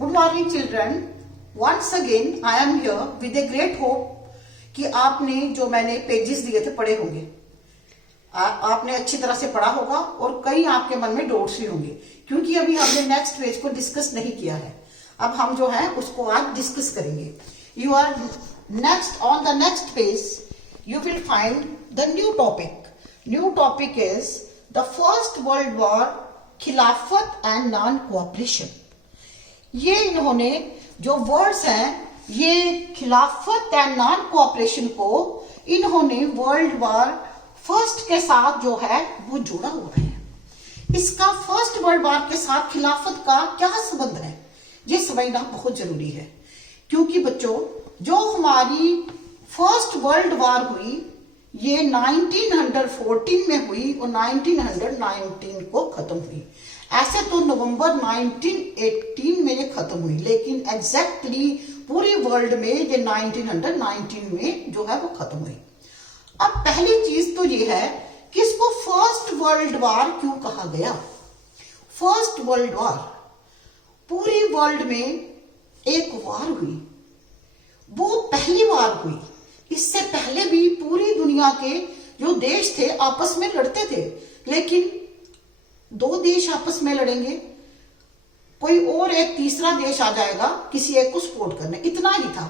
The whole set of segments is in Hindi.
Good morning children, once again I am here with a great hope कि आपने जो मैंने पेजेस दिए थे पढ़े होंगे। आपने अच्छी तरह से पढ़ा होगा और कई आपके मन में डाउट्स भी होंगे, क्योंकि अभी हमने नेक्स्ट पेज को डिस्कस नहीं किया है। अब हम जो है उसको आज डिस्कस करेंगे। You are next on the next page you will find the new topic. New topic is the first world war, Khilafat and non cooperation. ये इन्होंने जो वर्ड्स हैं, ये खिलाफत एंड नॉन कोऑपरेशन को इन्होंने वर्ल्ड वॉर फर्स्ट के साथ जो है वो जोड़ा हुआ है। इसका फर्स्ट वर्ल्ड वॉर के साथ खिलाफत का क्या संबंध है, ये समझना बहुत जरूरी है। क्योंकि बच्चों, जो हमारी फर्स्ट वर्ल्ड वॉर हुई ये 1914 में हुई और 1919 को खत्म हुई। ऐसे तो नवंबर 1918 में ये खत्म हुई, लेकिन एग्जैक्टली पूरी वर्ल्ड में ये 1919 में जो है वो खत्म हुई। अब पहली चीज तो ये है कि इसको फर्स्ट वर्ल्ड वॉर क्यों कहा गया। फर्स्ट वर्ल्ड वॉर, पूरी वर्ल्ड में एक वॉर हुई, वो पहली वॉर हुई। इससे पहले भी पूरी दुनिया के जो देश थे आपस में लड़ते थे, लेकिन दो देश आपस में लड़ेंगे, कोई और एक तीसरा देश आ जाएगा किसी एक को सपोर्ट करने, इतना ही था।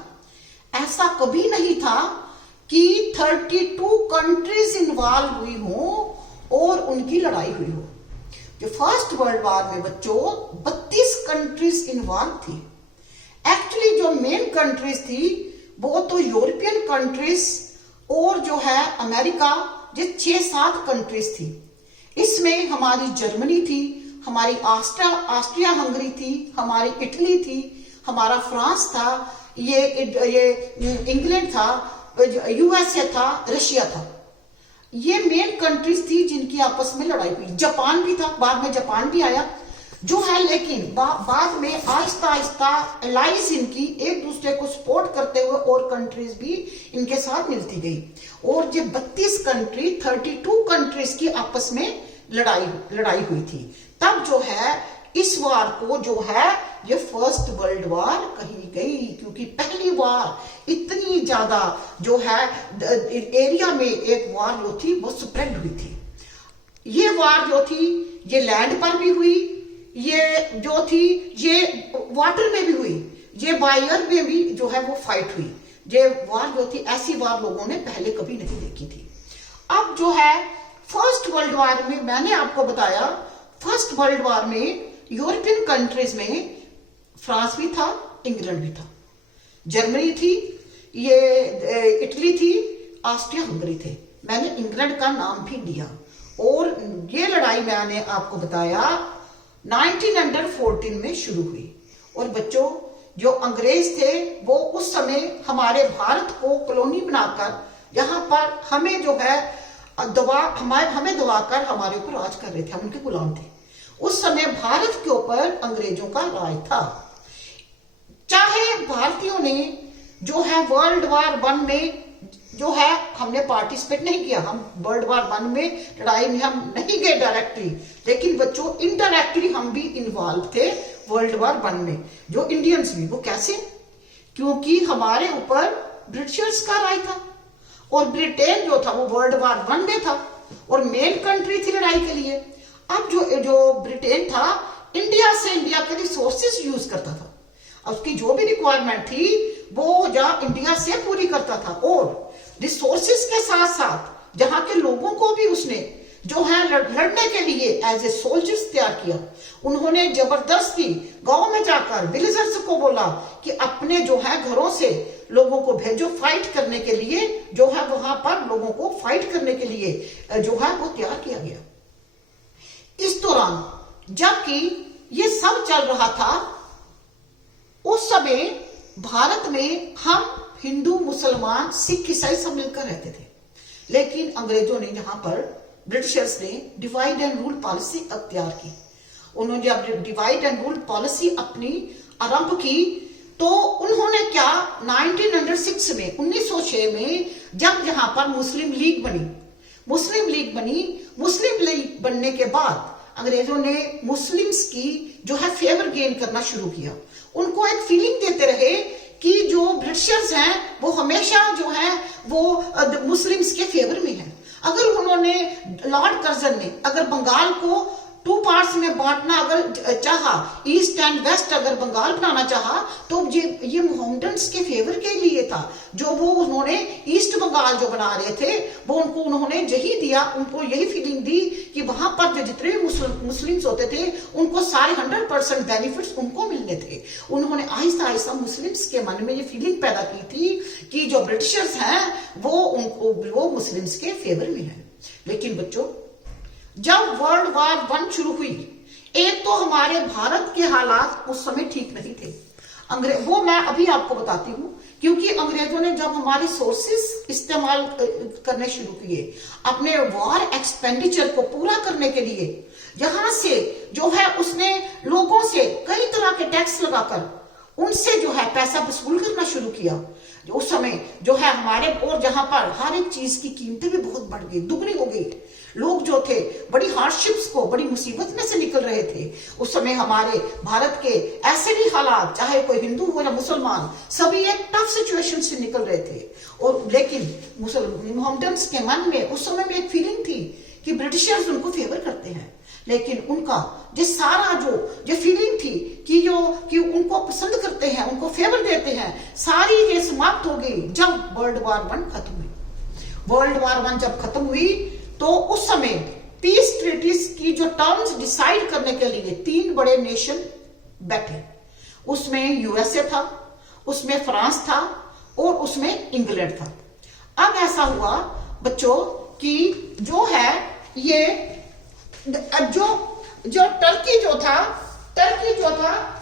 ऐसा कभी नहीं था कि 32 कंट्रीज इन्वॉल्व हुई हो और उनकी लड़ाई हुई हो। जो फर्स्ट वर्ल्ड वॉर में बच्चों 32 कंट्रीज इन्वॉल्व थी। एक्चुअली जो मेन कंट्रीज थी वो तो यूरोपियन कंट्रीज और जो है अमेरिका, ये 6-7 कंट्रीज थी। इसमें हमारी जर्मनी थी, हमारी ऑस्ट्रिया हंगरी थी, हमारी इटली थी, हमारा फ्रांस था, ये इंग्लैंड था, यूएसए था, रशिया था। ये मेन कंट्रीज थी जिनकी आपस में लड़ाई हुई। जापान भी था, बाद में जापान भी आया जो है, लेकिन बाद में आहिस्ता आहिस्ता एलाइज इनकी एक दूसरे को सपोर्ट करते हुए और कंट्रीज भी इनके साथ मिलती गई और ये 32 कंट्री 32 कंट्रीज की आपस में लड़ाई हुई थी। तब जो है इस वार को जो है ये फर्स्ट वर्ल्ड वार कही गई, क्योंकि पहली वार इतनी ज्यादा जो है एरिया में एक वार जो थी वो स्प्रेड हुई थी। ये वार जो थी ये लैंड पर भी हुई, ये जो थी ये वाटर में भी हुई, ये बाय एयर में भी जो है वो फाइट हुई। ये वार जो थी, ऐसी वार लोगों ने पहले कभी नहीं देखी थी। अब जो है फर्स्ट वर्ल्ड वार में मैंने आपको बताया, फर्स्ट वर्ल्ड वार में यूरोपियन कंट्रीज में फ्रांस भी था, इंग्लैंड भी था, जर्मनी थी, ये इटली थी, ऑस्ट्रिया हंगरी थे। मैंने इंग्लैंड का नाम भी लिया और ये लड़ाई मैंने आपको बताया 1914 में शुरू हुई। और बच्चों, जो अंग्रेज थे वो उस समय हमारे भारत को कॉलोनी बनाकर यहाँ पर हमें जो है हमें दबाकर हमारे ऊपर राज कर रहे थे, हम उनके गुलाम थे। उस समय भारत के ऊपर अंग्रेजों का राज था। चाहे भारतीयों ने जो है वर्ल्ड वार 1 में जो है हमने पार्टिसिपेट नहीं किया, हम वर्ल्ड वार 1 में लड़ाई में हम नहीं गए डायरेक्टली, लेकिन बच्चों इनडायरेक्टली हम भी इन्वॉल्व थे वर्ल्ड वार 1 में। जो इंडियंस भी, वो कैसे, क्योंकि हमारे ऊपर ब्रिटिशर्स का राज था और ब्रिटेन जो था वो वर्ल्ड वार 1 में था और मेन कंट्री थी लड़ाई के लिए। अब जो ब्रिटेन था इंडिया के रिसोर्सेज यूज करता था, उसकी जो भी रिक्वायरमेंट थी वो जहाँ इंडिया से पूरी करता था और रिसोर्सेज के साथ साथ जहां के लोगों को भी उसने जो है लड़ने के लिए एज ए सोल्जर्स तैयार किया। उन्होंने जबरदस्ती गांव में जाकर विलेजर्स को बोला कि अपने जो है घरों से लोगों को भेजो फाइट करने के लिए, जो है वहां पर लोगों को फाइट करने के लिए जो है वो तैयार किया गया। इस दौरान जबकि ये सब चल रहा था, उस समय भारत में हम हिंदू, मुसलमान, सिख, ईसाई सब मिलकर रहते थे, लेकिन अंग्रेजों ने यहाँ पर ब्रिटिशर्स ने डिवाइड एंड रूल पॉलिसी अख्तियार की। उन्होंने जब डिवाइड एंड रूल पॉलिसी अपनी आरंभ की तो उन्होंने क्या 1906 में 1906 में जब यहाँ पर मुस्लिम लीग बनी, मुस्लिम लीग बनने के बाद अंग्रेजों ने मुस्लिम्स की जो है फेवर गेन करना शुरू किया। उनको एक फीलिंग देते रहे कि जो ब्रिटिशर्स हैं वो हमेशा जो है वो मुस्लिम्स के फेवर में है। अगर उन्होंने लॉर्ड कर्जन ने अगर बंगाल को 2 पार्ट्स में बांटना अगर चाहा, ईस्ट एंड वेस्ट अगर बंगाल बनाना चाहा, तो ये मोहम्मडन्स के फेवर के लिए था। जो वो उन्होंने ईस्ट बंगाल जो बना रहे थे वो उनको उन्होंने यही दिया, उनको यही फीलिंग दी कि वहां पर जो जितने भी मुस्लिम्स होते थे उनको सारे 100% बेनिफिट्स उनको मिलने थे। उन्होंने आहिस्ता आहिस्ता मुस्लिम्स के मन में ये फीलिंग पैदा की थी कि जो ब्रिटिशर्स हैं वो मुस्लिम्स के फेवर में है। लेकिन बच्चों, जब वर्ल्ड वार 1 शुरू हुई, एक तो हमारे भारत के हालात उस समय ठीक नहीं थे। वो मैं अभी आपको बताती हूँ, क्योंकि अंग्रेजों ने जब हमारे सोर्सेस इस्तेमाल करने शुरू किए अपने वॉर एक्सपेंडिचर को पूरा करने के लिए, यहां से जो है उसने लोगों से कई तरह के टैक्स लगाकर उनसे जो है पैसा वसूल करना शुरू किया। उस समय जो है हमारे और जहां पर हर एक चीज की कीमतें भी बहुत बढ़ गई, दुगनी हो गई। लोग जो थे बड़ी हार्डशिप्स को, बड़ी मुसीबत में से निकल रहे थे। उस समय हमारे भारत के ऐसे भी हालात, चाहे कोई हिंदू हो या मुसलमान, सभी एक टफ सिचुएशन से निकल रहे थे। और लेकिन मोहम्मडन्स के मन में उस समय में एक फीलिंग थी कि ब्रिटिशर्स उनको फेवर करते हैं, लेकिन उनका जो सारा जो फीलिंग थी कि उनको पसंद करते हैं, उनको फेवर देते हैं, सारी ये समाप्त हो गई जब वर्ल्ड वार 1 खत्म हुई। वर्ल्ड वार 1 जब खत्म हुई तो उस समय पीस ट्रीटीज की जो टर्म्स डिसाइड करने के लिए 3 बड़े नेशन बैठे। उसमें यूएसए था, उसमें फ्रांस था और उसमें इंग्लैंड था। अब ऐसा हुआ बच्चों कि जो है ये जो टर्की जो था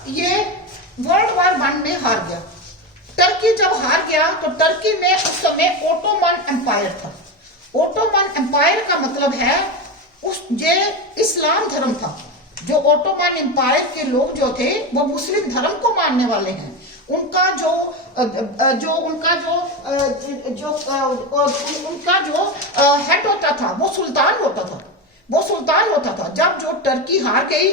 ये वर्ल्ड वार 1 में हार गया। टर्की जब हार गया तो टर्की में उस समय ओटोमन एम्पायर था। ओटोमन एम्पायर का मतलब है ये इस्लाम धर्म था। जो ओटोमन एम्पायर के लोग जो थे वो मुस्लिम धर्म को मानने वाले हैं। उनका जो हेड होता था वो सुल्तान होता था। जब जो टर्की हार गई,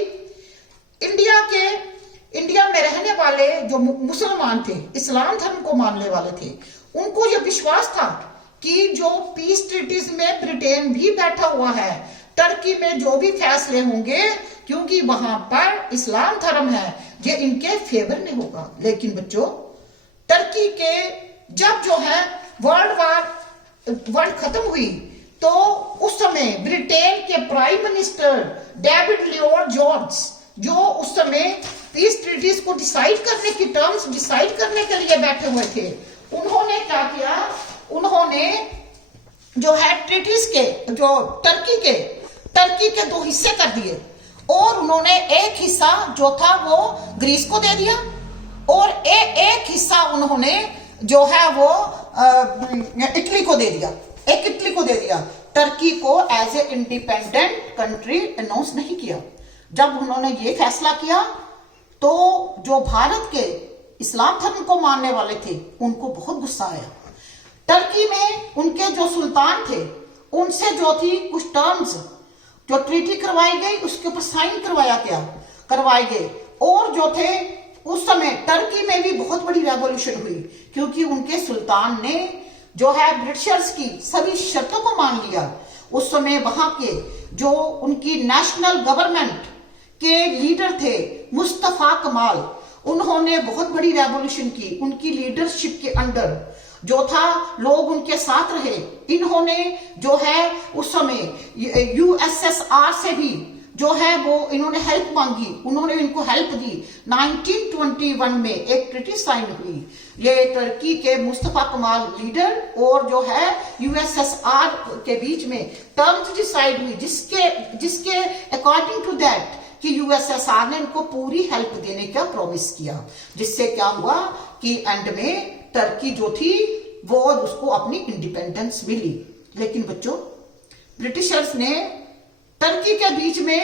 इंडिया में रहने वाले जो मुसलमान थे, इस्लाम धर्म को मानने वाले थे, उनको यह विश्वास था कि जो पीस ट्रीटीज में ब्रिटेन भी बैठा हुआ है, टर्की में जो भी फैसले होंगे, क्योंकि वहां पर इस्लाम धर्म है, ये इनके फेवर में होगा। लेकिन बच्चों, टर्की के जब जो है वर्ल्ड वार खत्म हुई तो उस समय ब्रिटेन के प्राइम मिनिस्टर डेविड लियोर्ड जॉर्ज, जो उस समय पीस ट्रीटीज को डिसाइड करने की टर्म्स डिसाइड करने के लिए बैठे हुए थे, उन्होंने क्या किया, उन्होंने जो है ट्रीटीज के जो टर्की के 2 हिस्से कर दिए और उन्होंने एक हिस्सा जो था वो ग्रीस को दे दिया और एक हिस्सा उन्होंने जो है वो इटली को दे दिया। टर्की को as a independent country announce नहीं किया। जब उन्होंने ये फैसला किया तो जो भारत के इस्लाम धर्म को मानने वाले थे उनको बहुत गुस्सा आया। टर्की में उनके जो सुल्तान थे उनसे जो थी कुछ टर्म्स जो ट्रीटी करवाई गई उसके ऊपर साइन करवाए गए और जो थे उस समय टर्की में भी बहुत बड़ी रेवोल्यूशन हुई, क्योंकि उनके सुल्तान ने जो है ब्रिटिशर्स की सभी शर्तों को मान लिया। उस समय वहां के जो उनकी नेशनल गवर्नमेंट के लीडर थे मुस्तफा कमाल, उन्होंने बहुत बड़ी रेवोल्यूशन की। उनकी लीडरशिप के अंडर जो था लोग उनके साथ रहे। इन्होंने जो है उस समय यूएसएसआर से भी जो है वो इन्होंने हेल्प मांगी, उन्होंने इनको हेल्प दी। 1921 में एक ट्रीटी साइन हुई। ये टर्की के मुस्तफा कमाल लीडर और जो है यूएसएसआर के बीच में टर्म्स डिसाइड हुई, जिसके अकॉर्डिंग टू दैट कि यूएसएसआर ने इनको पूरी हेल्प देने का प्रॉमिस किया, जिससे क्या हुआ कि एंड में टर्की जो थी वो उसको अपनी इंडिपेंडेंस मिली। लेकिन बच्चों, ब्रिटिशर्स ने टर्की के बीच में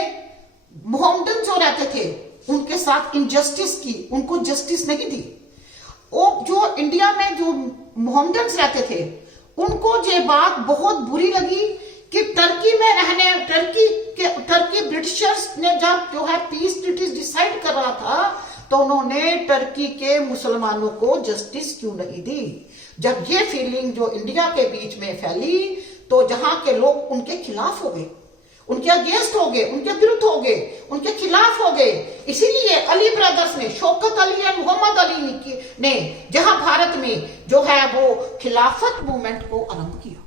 मोहम्मदन जो रहते थे उनके साथ इनजस्टिस की, उनको जस्टिस नहीं दी। और जो इंडिया में जो मोहम्मदन रहते थे उनको ये बात बहुत बुरी लगी कि टर्की में रहने टर्की ब्रिटिशर्स ने जब जो है पीस ट्रीटी डिसाइड कर रहा था तो उन्होंने टर्की के मुसलमानों को जस्टिस क्यों नहीं दी। जब ये फीलिंग जो इंडिया के बीच में फैली तो जहां के लोग उनके खिलाफ हो गए, उनके अगेंस्ट हो गए, उनके विरुद्ध हो गए, उनके खिलाफ हो गए। इसीलिए अली ब्रदर्स ने, शौकत अली और मोहम्मद अली ने जहां भारत में जो है वो खिलाफत मूवमेंट को आरंभ किया।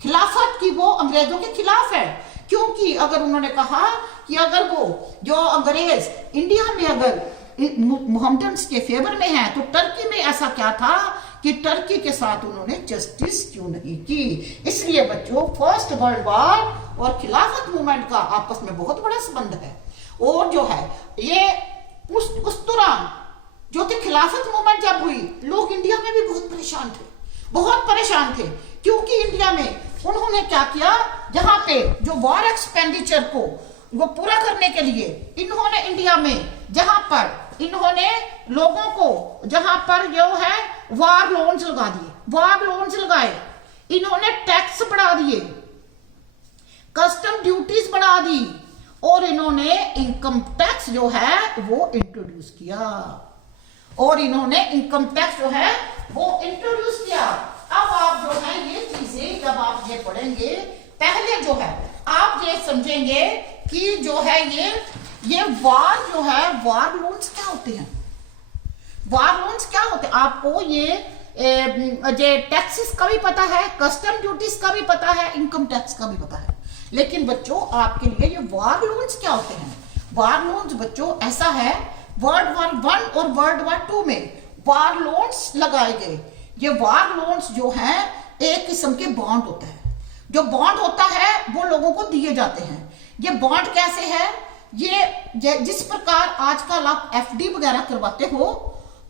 खिलाफत की वो अंग्रेजों के खिलाफ है, क्योंकि अगर उन्होंने कहा कि अगर वो जो अंग्रेज इंडिया में अगर मोहम्मदन्स के फेवर में है तो टर्की में ऐसा क्या था कि टर्की के साथ उन्होंने जस्टिस क्यों नहीं की। इसलिए बच्चों फर्स्ट वर्ल्ड वॉर और खिलाफत मूवमेंट का आपस में बहुत बड़ा संबंध है। और जो है ये उस दौरान जो थे खिलाफत मूवमेंट जब हुई, लोग इंडिया में भी बहुत परेशान थे, क्योंकि इंडिया में उन्होंने क्या किया, जहां पे जो वॉर एक्सपेंडिचर को वो पूरा करने के लिए इन्होंने इंडिया में जहां पर इन्होंने लोगों को जहां पर जो है वॉर लोन्स लगाए, इन्होंने टैक्स बढ़ा दिए, कस्टम ड्यूटीज बढ़ा दी और इन्होंने इनकम टैक्स जो है वो इंट्रोड्यूस किया अब आप जो है ये चीजें जब आप ये पढ़ेंगे, पहले जो है आप ये समझेंगे कि जो है ये वार जो है वार लोन्स क्या होते हैं, आपको ये टैक्सेस का भी पता है, कस्टम ड्यूटीज का भी पता है, इनकम टैक्स का भी पता है, लेकिन बच्चों आपके लिए ये वार लोन्स क्या होते हैं। वार लोन्स बच्चों ऐसा है, वर्ल्ड वॉर 1 और वर्ल्ड वॉर 2 में वार लोन्स लगाए गए। ये वार लोन्स जो है एक किस्म के बॉन्ड होता है, जो बॉन्ड होता है वो लोगों को दिए जाते हैं। ये बॉन्ड कैसे है, ये जिस प्रकार आजकल आप एफडी वगैरह करवाते हो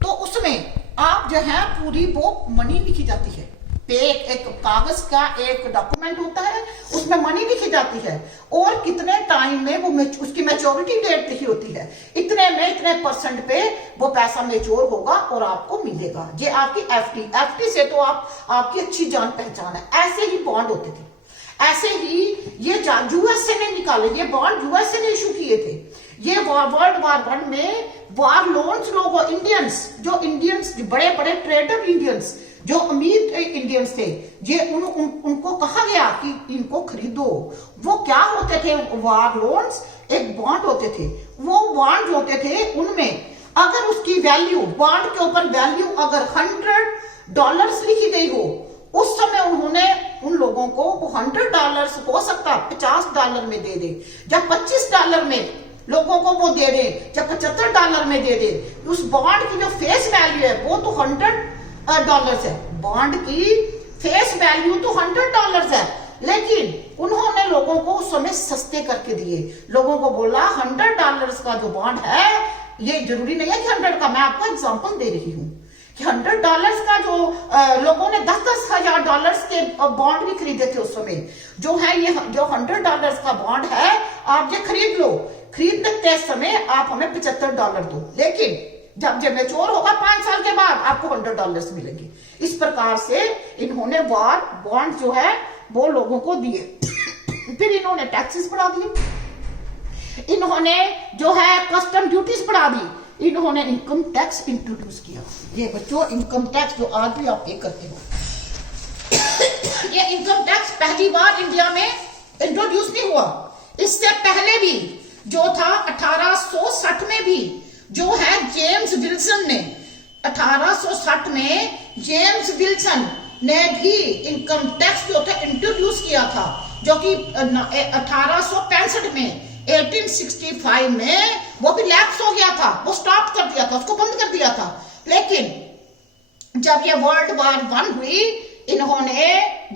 तो उसमें आप जो है पूरी वो मनी लिखी जाती है, एक कागज का एक डॉक्यूमेंट होता है, उसमें मनी लिखी जाती है और कितने टाइम में वो उसकी मैच्योरिटी डेट लिखी होती है, इतने में इतने % पे वो पैसा मैच्योर होगा और आपको मिलेगा। ये आपकी एफडी से तो आपकी अच्छी जान पहचान है। ऐसे ही बॉन्ड होते थे, ऐसे ही ये यूएसए ने निकाले, ये बॉन्ड यूएसए ने इशू किए थे। ये वर्ल्ड वॉर 1 में वार लोन्स लोगों इंडियंस बड़े बड़े ट्रेडर इंडियंस जो अमीर इंडियंस थे, ये उनको कहा गया कि इनको खरीदो। वो क्या होते थे वार लोन्स, एक बॉन्ड होते थे। वो बॉन्ड होते थे उनमें अगर उसकी वैल्यू, बॉन्ड के ऊपर वैल्यू अगर $100 लिखी गई हो, उस समय उन्होंने उन लोगों को वो $100 हो सकता $50 में दे दे, जब $25 में लोगों को वो दे दे, जब $75 में दे दे, उस बॉन्ड की जो फेस वैल्यू है वो तो $100 है। बॉन्ड की फेस वैल्यू तो $100 है, लेकिन उन्होंने लोगों को उस समय सस्ते करके दिए। लोगों को बोला $100 का जो बॉन्ड है, ये जरूरी नहीं है कि 100 का, मैं आपको एग्जांपल दे रही हूं कि $100 का जो लोगों ने $10-10 हजार के बॉन्ड भी खरीदे थे उस समय, जो है ये जो $100 का बॉन्ड है, आप ये खरीद लो, खरीदते समय आप हमें $75 दो, लेकिन जब मैच्योर होगा 5 साल के बाद आपको $100 मिलेंगे। इस प्रकार से इन्होंने वार बॉन्ड जो है वो लोगों को दिए। फिर इन्होंने टैक्सेस बढ़ा दिए, इन्होंने जो है कस्टम ड्यूटीज बढ़ा दी, इन्होंने इनकम टैक्स इंट्रोड्यूस किया। ये बच्चों इनकम टैक्स जो आज भी आप पे करते हो, ये इनकम टैक्स पहली बार इंडिया में इंट्रोड्यूस नहीं हुआ। इससे पहले भी जो था 1860 में भी जो है जेम्स विल्सन ने 1860 में जेम्स विल्सन ने भी इनकम टैक्स जो था इंट्रोड्यूस किया था, जो कि 1865 में 1865 में वो भी लैप्स हो गया था, वो स्टॉप कर दिया था, उसको बंद कर दिया था। लेकिन जब ये वर्ल्ड वॉर 1 हुई, इन्होंने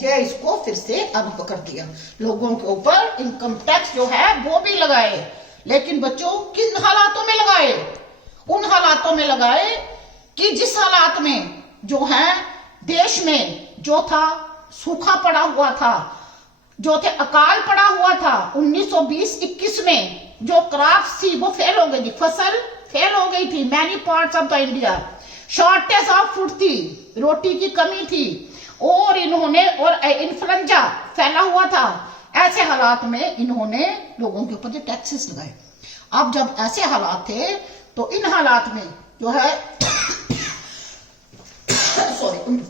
ये इसको फिर से आरंभ कर दिया, लोगों के ऊपर इनकम टैक्स जो है वो भी लगाए। लेकिन बच्चों किन हालातों में लगाए, उन हालातों में लगाए कि जिस हालात में जो है देश में जो था सूखा पड़ा हुआ था, जो थे अकाल पड़ा हुआ था। 1920-21 में जो क्रॉप्स थी वो फेल हो गई थी, फसल फेल हो गई थी, many parts of the India, shortage of food थी, रोटी की कमी थी, और इन्होंने और इन्फ्लुएंजा फैला हुआ था, ऐसे हालात में इन्होंने लोगों के ऊपर जो टैक्सेस लगाए। अब जब ऐसे हालात थे तो इन हालात में जो है सॉरी,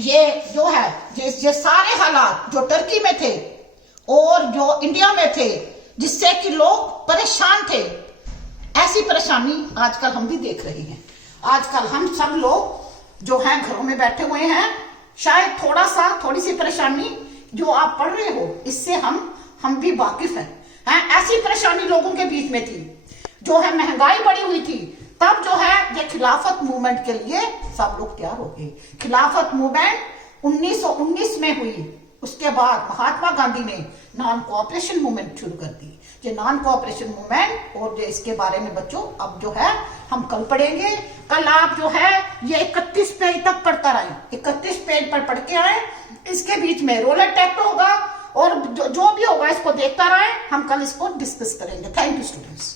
ये जो है ये सारे हालात जो टर्की में थे और जो इंडिया में थे, जिससे कि लोग परेशान थे, ऐसी परेशानी आजकल हम भी देख रहे हैं। आजकल हम सब लोग जो हैं घरों में बैठे हुए हैं, शायद थोड़ी सी परेशानी जो आप पढ़ रहे हो, इससे हम भी वाकिफ हैं। ऐसी परेशानी लोगों के बीच में थी, जो है महंगाई बढ़ी हुई थी, तब जो है ये खिलाफत मूवमेंट के लिए सब लोग तैयार हो गए। खिलाफत मूवमेंट 1919 में हुई। उसके बाद महात्मा गांधी ने नॉन कोऑपरेशन मूवमेंट शुरू कर दी। ये नॉन कोऑपरेशन मूवमेंट और जो इसके बारे में बच्चों अब जो है हम कल पढ़ेंगे। कल आप जो है ये 31 पेज तक पढ़ता रहे, 31 पेज पर पढ़ के आए। इसके बीच में रोलेट एक्ट होगा और जो भी होगा इसको देखता रहे। हम कल इसको डिस्कस करेंगे। Thank you students.